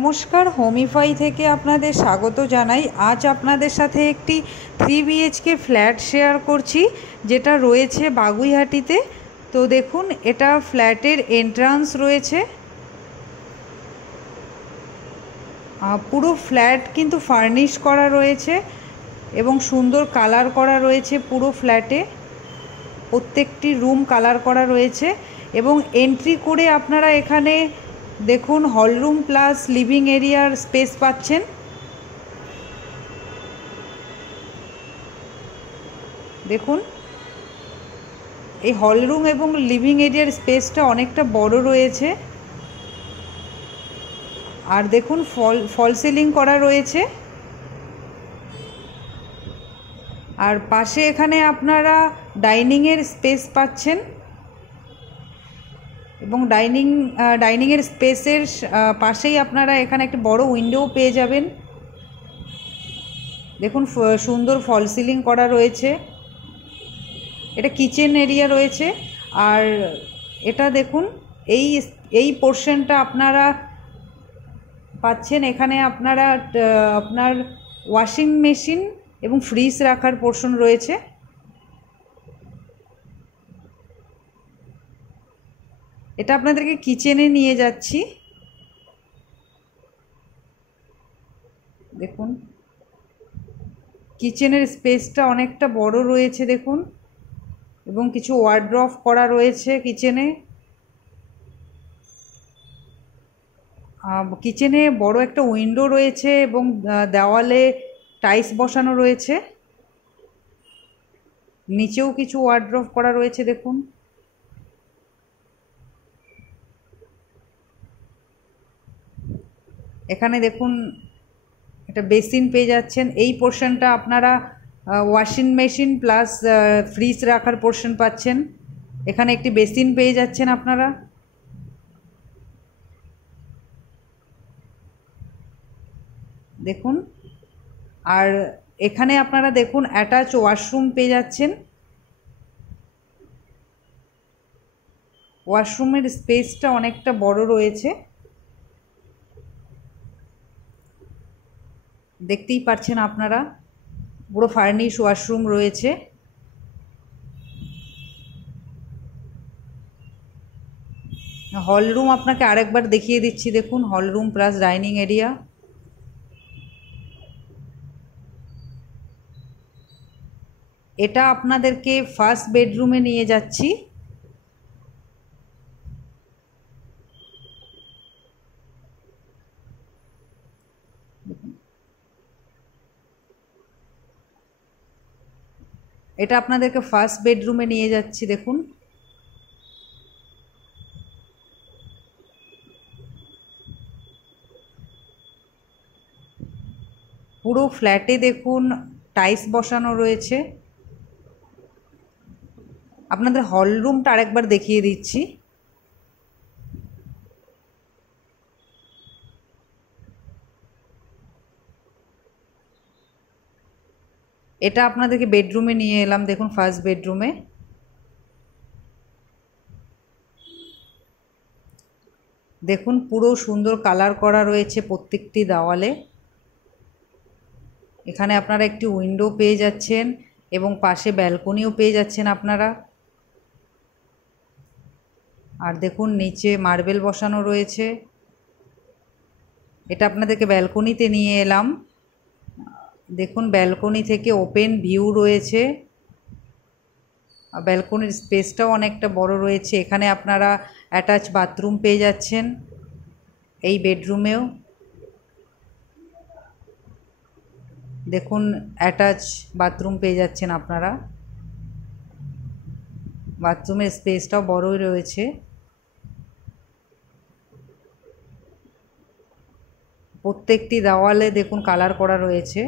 নমস্কার, হোমিফাই থেকে আপনাদের স্বাগত জানাই। আজ আপনাদের সাথে একটি 3 বিএইচকে ফ্ল্যাট শেয়ার করছি, যেটা রয়েছে বাগুইহাটিতে। তো দেখুন, এটা ফ্ল্যাটের এন্ট্রান্স রয়েছে। পুরো ফ্ল্যাট কিন্তু ফার্নিশ করা রয়েছে এবং সুন্দর কালার করা রয়েছে। পুরো ফ্ল্যাটে প্রত্যেকটি রুম কালার করা রয়েছে এবং এন্ট্রি করে আপনারা এখানে দেখুন হলরুম প্লাস লিভিং এরিয়ার স্পেস পাচ্ছেন। দেখুন, এই হলরুম এবং লিভিং এরিয়ার স্পেসটা অনেকটা বড় রয়েছে। আর দেখুন ফল সিলিং করা রয়েছে। আর পাশে এখানে আপনারা ডাইনিংয়ের স্পেস পাচ্ছেন এবং ডাইনিংয়ের স্পেসের পাশেই আপনারা এখানে একটা বড় উইন্ডো পেয়ে যাবেন। দেখুন সুন্দর ফল সিলিং করা রয়েছে। এটা কিচেন এরিয়া রয়েছে। আর এটা দেখুন, এই পোর্শনটা আপনারা পাচ্ছেন। এখানে আপনার ওয়াশিং মেশিন এবং ফ্রিজ রাখার পোর্শন রয়েছে। এটা আপনাদেরকে কিচেনে নিয়ে যাচ্ছি। দেখুন, কিচেনের স্পেসটা অনেকটা বড় রয়েছে দেখুন, এবং কিছু ওয়ার্ড্রপ করা রয়েছে কিচেনে। কিচেনে বড় একটা উইন্ডো রয়েছে এবং দেওয়ালে টাইলস বসানো রয়েছে। নিচেও কিছু ওয়ার্ড্রপ করা রয়েছে দেখুন। এখানে দেখুন একটা বেসিন পেয়ে যাচ্ছেন। এই পোর্শনটা আপনারা ওয়াশিং মেশিন প্লাস ফ্রিজ রাখার পোর্শন পাচ্ছেন। এখানে একটি বেসিন পেয়ে যাচ্ছেন আপনারা। দেখুন, আর এখানে আপনারা দেখুন অ্যাটাচ ওয়াশরুম পেয়ে যাচ্ছেন। ওয়াশরুমের স্পেসটা অনেকটা বড় রয়েছে, দেখতেই পাচ্ছেন আপনারা। পুরো ফার্নিশ ওয়াশরুম রয়েছে। হলরুম আপনাকে আরেকবার দেখিয়ে দিচ্ছি। দেখুন, হলরুম প্লাস ডাইনিং এরিয়া। এটা আপনাদেরকে ফার্স্ট বেডরুমে নিয়ে যাচ্ছি। এটা আপনাদেরকে ফার্স্ট বেডরুমে নিয়ে যাচ্ছি। দেখুন, পুরো ফ্ল্যাটে দেখুন টাইলস বসানো রয়েছে। আপনাদের হলরুমটা আরেকবার দেখিয়ে দিচ্ছি। এটা আপনাদেরকে বেডরুমে নিয়ে এলাম। দেখুন, ফার্স্ট বেডরুমে দেখুন পুরো সুন্দর কালার করা রয়েছে প্রত্যেকটি দেওয়ালে। এখানে আপনারা একটি উইন্ডো পেয়ে যাচ্ছেন এবং পাশে ব্যালকনিও পেয়ে যাচ্ছেন আপনারা। আর দেখুন নিচে মার্বেল বসানো রয়েছে। এটা আপনাদেরকে ব্যালকনিতে নিয়ে এলাম। দেখুন, ব্যালকনি থেকে ওপেন ভিউ রয়েছে। ব্যালকনির স্পেসটাও অনেকটা বড় রয়েছে। এখানে আপনারা অ্যাটাচ বাথরুম পেয়ে যাচ্ছেন। এই বেডরুমেও দেখুন অ্যাটাচ বাথরুম পেয়ে যাচ্ছেন আপনারা। বাথরুমের স্পেসটাও বড়ই রয়েছে। প্রত্যেকটি দেওয়ালে দেখুন কালার করা রয়েছে।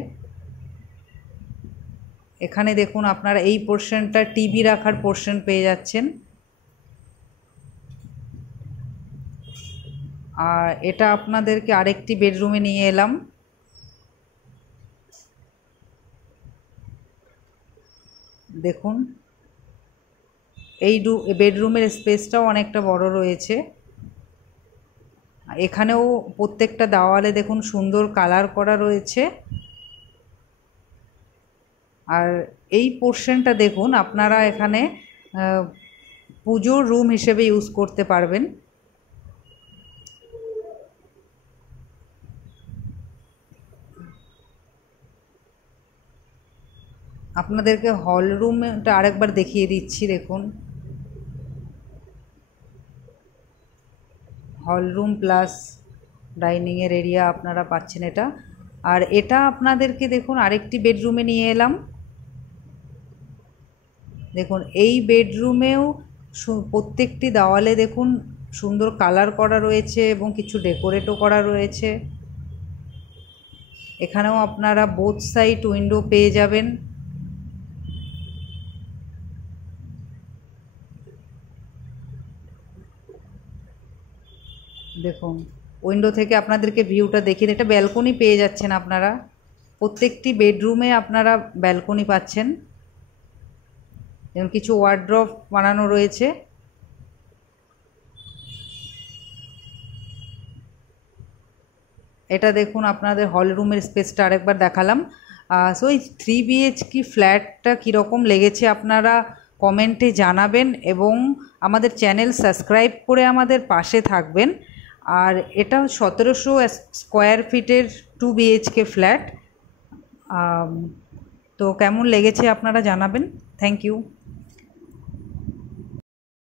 এখানে দেখুন আপনারা এই পোর্শনটা টিভি রাখার পোর্শন পেয়ে যাচ্ছেন। আর এটা আপনাদেরকে আরেকটি বেডরুমে নিয়ে এলাম। দেখুন, এই বেডরুমের স্পেসটাও অনেকটা বড় রয়েছে। এখানেও প্রত্যেকটা দেওয়ালে দেখুন সুন্দর কালার করা রয়েছে। আর এই পোর্শনটা দেখুন, আপনারা এখানে পুজোর রুম হিসেবে ইউজ করতে পারবেন। আপনাদেরকে হল রুমটা আরেকবার দেখিয়ে দিচ্ছি। দেখুন, হল রুম প্লাস ডাইনিংয়ের এরিয়া আপনারা পাচ্ছেন এটা। আর এটা আপনাদেরকে দেখুন আরেকটি বেডরুমে নিয়ে এলাম। দেখুন এই বেডরুমেও প্রত্যেকটি দেওয়ালে দেখুন সুন্দর কালার করা রয়েছে এবং কিছু ডেকোরেটও করা রয়েছে। এখানেও আপনারা বোথ সাইড উইন্ডো পেয়ে যাবেন। দেখুন উইন্ডো থেকে আপনাদেরকে ভিউটা দেখিয়ে, এটা ব্যালকনি পেয়ে যাচ্ছেন আপনারা। প্রত্যেকটি বেডরুমে আপনারা ব্যালকনি পাচ্ছেন। যেমন কিছু ওয়ার্ড্রপ বানানো রয়েছে। এটা দেখুন আপনাদের হল রুমের স্পেসটা আরেকবার দেখালাম। সো এই 3 BHK ফ্ল্যাটটা কীরকম লেগেছে আপনারা কমেন্টে জানাবেন এবং আমাদের চ্যানেল সাবস্ক্রাইব করে আমাদের পাশে থাকবেন। আর এটা 1700 স্কোয়ার ফিটের 2 BHK ফ্ল্যাট। তো কেমন লেগেছে আপনারা জানাবেন। Thank you.